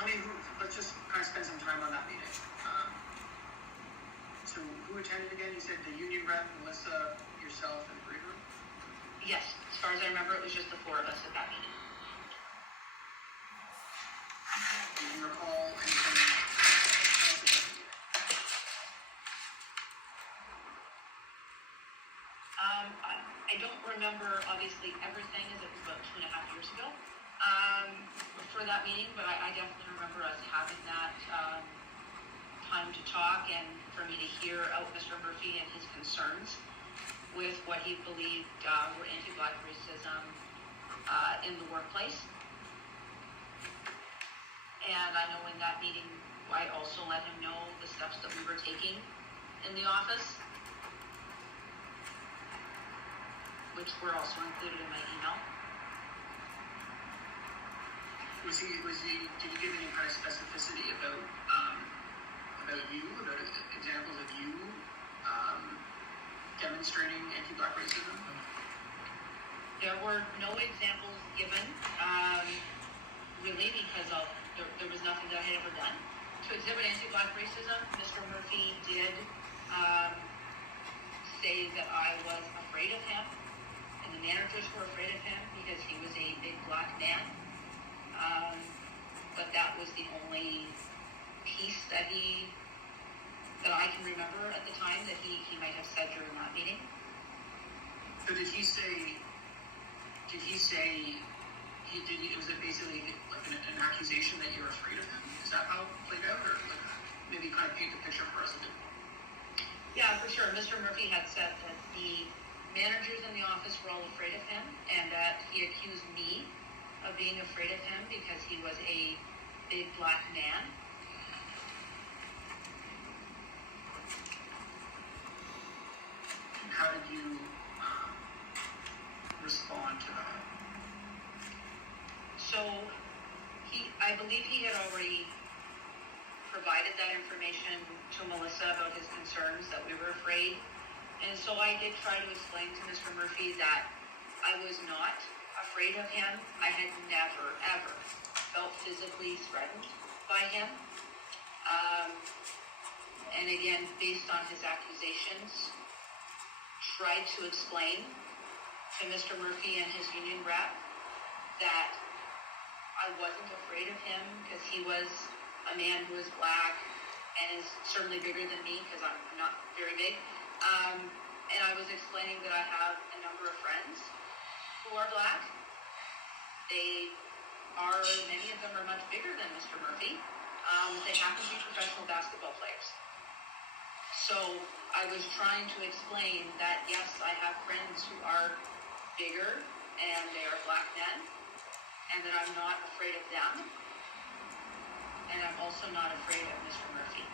tell me who, let's just kind of spend some time on that meeting. So who attended again? You said the union rep, Melissa, yourself, and the green room? Yes, as far as I remember, it was just the four of us at that meeting. Do you recall anything else about the meeting? I don't remember, obviously, everything, as it was about 2.5 years ago for that meeting, but I definitely remember us having that time to talk and for me to hear out Mr. Murphy and his concerns with what he believed were anti-Black racism in the workplace. And I know in that meeting, I also let him know the steps that we were taking in the office, which were also included in my email. Did he give any kind of specificity about you, about examples of you demonstrating anti-Black racism? There were no examples given, really, because there was nothing that I had ever done to exhibit anti-Black racism. Mr. Murphy did say that I was afraid of him, and the managers were afraid of him because he was a big Black man. But that was the only piece that I can remember at the time that he might have said during that meeting. So did he say, was it basically like an accusation that you're afraid of him? Is that how it played out? Or like, maybe kind of paint the picture for us a bit more? Yeah, for sure. Mr. Murphy had said that the managers in the office were all afraid of him, and that he accused me of being afraid of him because he was a big Black man. And how did you respond to that? So I believe he had already provided that information to Melissa about his concerns, that we were afraid. And so I did try to explain to Mr. Murphy that I was not afraid of him. I had never, ever felt physically threatened by him. And again, based on his accusations, tried to explain to Mr. Murphy and his union rep that I wasn't afraid of him because he was a man who is Black and is certainly bigger than me because I'm not very big. And I was explaining that I have a number of friends who are Black. Many of them are much bigger than Mr. Murphy. They happen to be professional basketball players. So I was trying to explain that, yes, I have friends who are bigger and they are Black men, and that I'm not afraid of them. And I'm also not afraid of Mr. Murphy.